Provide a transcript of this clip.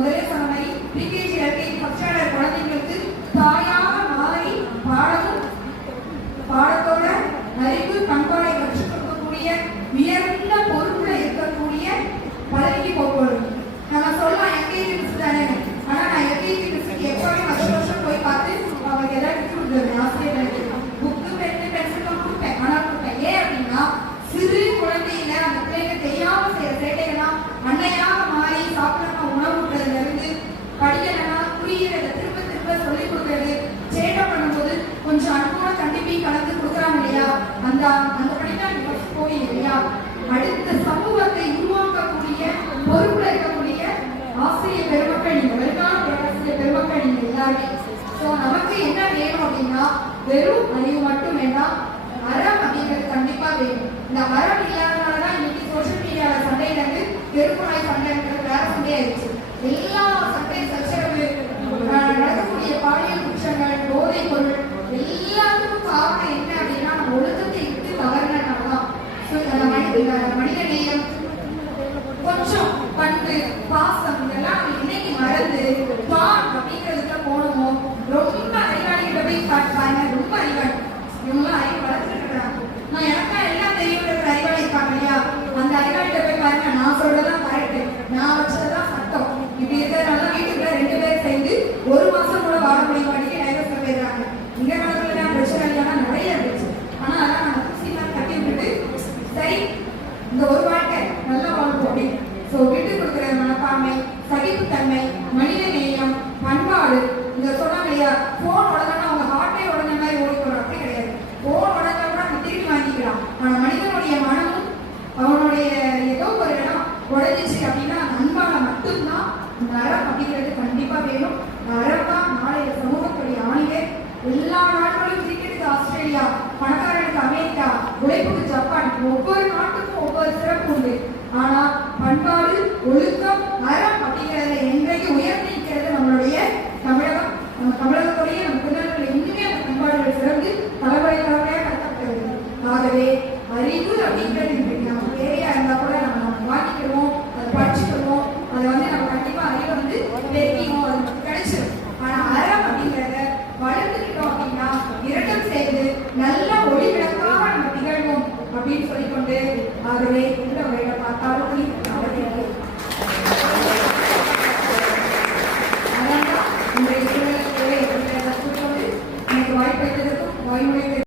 முதலே சொன்ன மாதிரி பிகேஜி எல்கேஜி ஃபர்ஸ்ட் ஸ்டாண்டர்ட் குழந்தைங்களுக்கு தாயாக மாறி பாடத்தோட அறிவு பண்பாடை கற்றுக் கொடுக்கக்கூடிய உயர்ந்த பொறுப்புல இருக்கக்கூடிய பதவிக்கு போகணும். நம்ம சொல்லலாம் எல்கேஜி மிஸ் தானே, ஆனா நான் எல்கேஜி மிஸ்க்கு எப்பவுமே வருஷம் போய் பார்த்து அவங்களுக்கு ஏதாவது கொடுத்துருவேன். ஆசிரியர்களுக்கு புக்கு பெண்ணு பென்சிலும் கொடுப்பேன். ஆனா கொடுப்பேன் ஏன் அப்படின்னா சிறு குழந்தையில அந்த பிள்ளைங்க தெரியாம செய்யற சேட்டைகள்லாம் அன்னையாக மாறி சாப்பிடமா உணவு ஊட்டுறதுல இருந்து படிக்கலன்னா புரியறத திரும்ப திரும்ப சொல்லிக் கொடுக்கறது, சேட்டை பண்ணும்போது கொஞ்சம் அன்போட கண்டிப்பையும் கலந்து கொடுக்குறாங்க இல்லையா, அந்த படிதான் நீங்க போய் இல்லையா அடுத்த சமூகத்தை உருவாக்கக்கூடிய பொறுப்புல இருக்கக்கூடிய ஆசிரியர் பெருமக்கள் நீங்க, வருங்கால பேராசிரியர் பெருமக்கள் நீங்க எல்லாருமே. ஸோ நமக்கு என்ன வேணும் அப்படின்னா வெறும் அறிவு மட்டும் வேண்டாம், அறம் அப்படிங்கிறது கண்டிப்பா வேணும். இந்த அறம் இல்லாதனாலதான் இன்னைக்கு சோசியல் மீடியாவில் சண்டையிலிருந்து தெருக்குழாய் சண்டைங்கிறது வேற சண்டையாயிடுச்சு. எல்லா சண்டை சச்சரவு நடக்கக்கூடிய பாலியல் குற்றங்கள், போதை பொருள் எல்லாத்துக்கும் காரணம் என்ன அப்படின்னா நம்ம ஒழுக்கத்தை விட்டு தவறினதான். மனித நேயம், கொஞ்சம் பண்பு, பாசம் இதெல்லாம் இன்னைக்கு மறந்து தான் அப்படிங்கிறதுக்கு போனோமோ. ரொம்ப அறிவாளிகிட்ட போய் பாருங்க, ரொம்ப அறிவாளி, இவங்களாம் அறிவு வளர்த்துட்டு இருக்கிறாங்க. நான் எனக்கா எல்லாம் தெரியும் இருக்கிற அறிவாளி இருப்பாங்க இல்லையா, அந்த அறிவாளிகிட்ட போய் பாருங்க, நான் சொல்றதான் கரெக்ட், நான் வச்சதுதான் சட்டம், இப்படி இருக்கிறதுனால வீட்டுக்குள்ள 2 பேர் சேர்ந்து 1 மாசம் கூட வாழ முடியும் படிக்க டைவர்ஸ்ல போயிடுறாங்க. இங்க காலத்துல பிரச்சனை இல்லைன்னா நிறைய இருந்துச்சு. ஆனா அதான் நம்ம குசிலாம் கட்டி விட்டுட்டு சரி இந்த ஒரு வாழ்க்கை நல்லா வாழ்க்கை அப்படின்னு ஸோ விட்டு கொடுக்குற மனப்பான்மை, சகிப்புத்தன்மை, மனித நேயம், பண்பாடு. இந்த சொன்னாங்க இல்லையா போன் உடனே அவங்க ஹார்ட்டே உடனே மாதிரி ஓடி போறோம், அப்படி கிடையாது. போன் உடனே கூட நம்ம திருப்பி வாங்கிக்கலாம். ஆனா மனிதனுடைய மனமும் அவனுடைய ஏதோ ஒரு இடம் உடஞ்சிச்சு அப்படின்னா அன்பால மட்டும்தான் இந்த அறம் அப்படிங்கிறது கண்டிப்பா வேணும். அறம் தான் நாளைய சமூகத்துடைய ஆணிவே. எல்லா நாடுகளும் கிரிக்கெட்டுக்கு ஆஸ்திரேலியா, பணக்காரனுக்கு அமெரிக்கா, உழைப்புக்கு ஜப்பான், ஒவ்வொரு நாட்டுக்கும் ஒவ்வொரு சிறப்பு உண்டு. ஆனா பண்பாடு, ஒழுக்கம், அறம் அப்படிங்கிறத என்றைக்கு உயர்த்தி நிற்கிறது நம்மளுடைய தமிழகம். நம்ம தமிழகத்துடைய நம்ம பிள்ளைகள் இன்னுமே அந்த பண்பாடுகள் சிறந்து தலைமுறை தலைமுறையாக கட்டப்படுகிறது. ஆகவே அறிவு அப்படிங்கிறது நம்ம தேவையா இருந்தா கூட நம்ம வாங்கிக்கிறோம், அதை படிச்சுக்கிறோம், அதை நம்ம கண்டிப்பா அறிவை பெருக்கிவோம், அது கிடைச்சிடும். ஆனா அறம் அப்படிங்கிறத வளர்ந்துக்கிட்டோம் அப்படின்னா இரண்டும் சேர்ந்து நல்ல ஒளி விளக்காக நம்ம திகழ்வோம் அப்படின்னு சொல்லிக்கொண்டு, ஆகவே இந்த உரையில பார்த்தாலும்